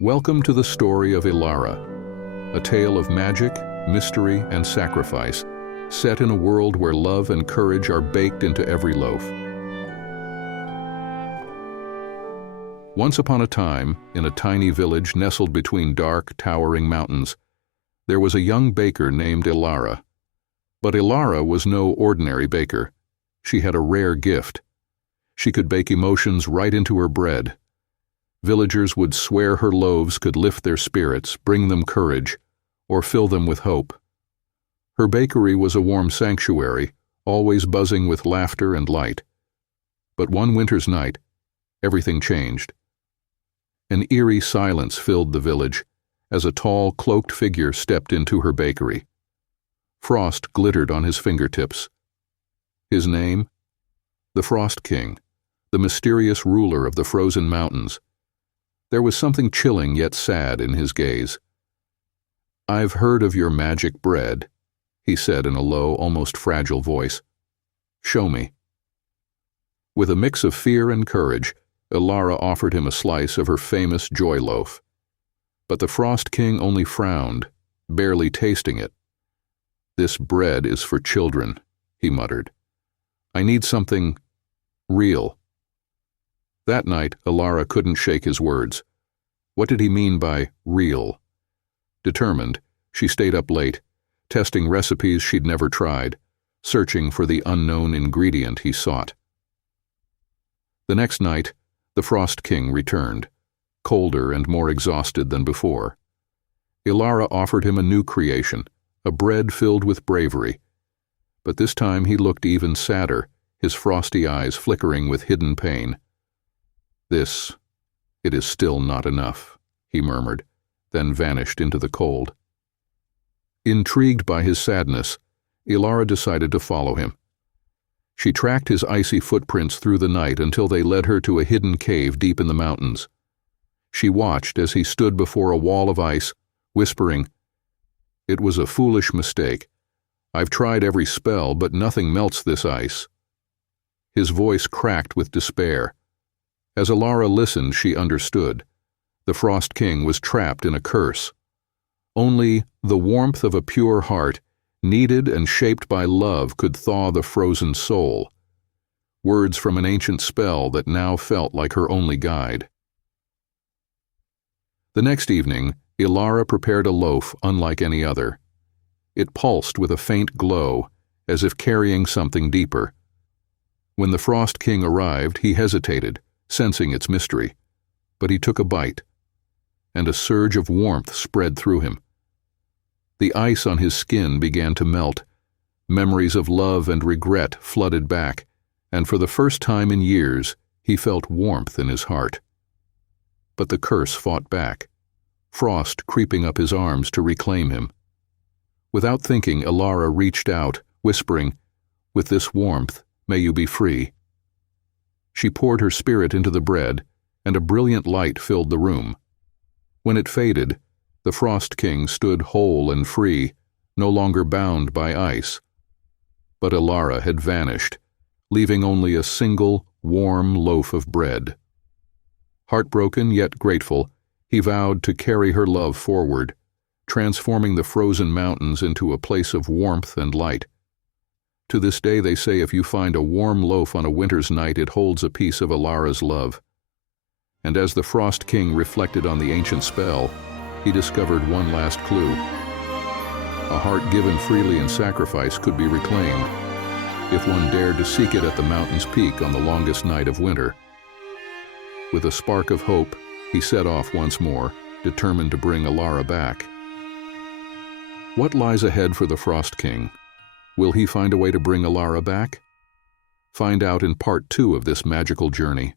Welcome to the story of Elara, a tale of magic, mystery, and sacrifice, set in a world where love and courage are baked into every loaf. Once upon a time, in a tiny village nestled between dark, towering mountains, there was a young baker named Elara. But Elara was no ordinary baker. She had a rare gift. She could bake emotions right into her bread. Villagers would swear her loaves could lift their spirits, bring them courage, or fill them with hope. Her bakery was a warm sanctuary, always buzzing with laughter and light. But one winter's night, everything changed. An eerie silence filled the village as a tall, cloaked figure stepped into her bakery. Frost glittered on his fingertips. His name? The Frost King, the mysterious ruler of the frozen mountains. There was something chilling yet sad in his gaze. "I've heard of your magic bread," he said in a low, almost fragile voice. "Show me." With a mix of fear and courage, Elara offered him a slice of her famous joy loaf. But the Frost King only frowned, barely tasting it. "This bread is for children," he muttered. "I need something real." That night, Elara couldn't shake his words. What did he mean by real? Determined, she stayed up late, testing recipes she'd never tried, searching for the unknown ingredient he sought. The next night, the Frost King returned, colder and more exhausted than before. Elara offered him a new creation, a bread filled with bravery. But this time he looked even sadder, his frosty eyes flickering with hidden pain. "It is still not enough," he murmured, then vanished into the cold. Intrigued by his sadness, Elara decided to follow him. She tracked his icy footprints through the night until they led her to a hidden cave deep in the mountains. She watched as he stood before a wall of ice, whispering, "It was a foolish mistake. I've tried every spell, but nothing melts this ice." His voice cracked with despair. As Elara listened, she understood. The Frost King was trapped in a curse. Only the warmth of a pure heart, kneaded and shaped by love, could thaw the frozen soul. Words from an ancient spell that now felt like her only guide. The next evening, Elara prepared a loaf unlike any other. It pulsed with a faint glow, as if carrying something deeper. When the Frost King arrived, he hesitated, sensing its mystery, but he took a bite, and a surge of warmth spread through him. The ice on his skin began to melt. Memories of love and regret flooded back, and for the first time in years, he felt warmth in his heart. But the curse fought back, frost creeping up his arms to reclaim him. Without thinking, Elara reached out, whispering, "With this warmth, may you be free." She poured her spirit into the bread, and a brilliant light filled the room. When it faded, the Frost King stood whole and free, no longer bound by ice. But Elara had vanished, leaving only a single, warm loaf of bread. Heartbroken yet grateful, he vowed to carry her love forward, transforming the frozen mountains into a place of warmth and light. To this day they say if you find a warm loaf on a winter's night, it holds a piece of Elara's love. And as the Frost King reflected on the ancient spell, he discovered one last clue. A heart given freely in sacrifice could be reclaimed, if one dared to seek it at the mountain's peak on the longest night of winter. With a spark of hope, he set off once more, determined to bring Elara back. What lies ahead for the Frost King? Will he find a way to bring Elara back? Find out in part 2 of this magical journey.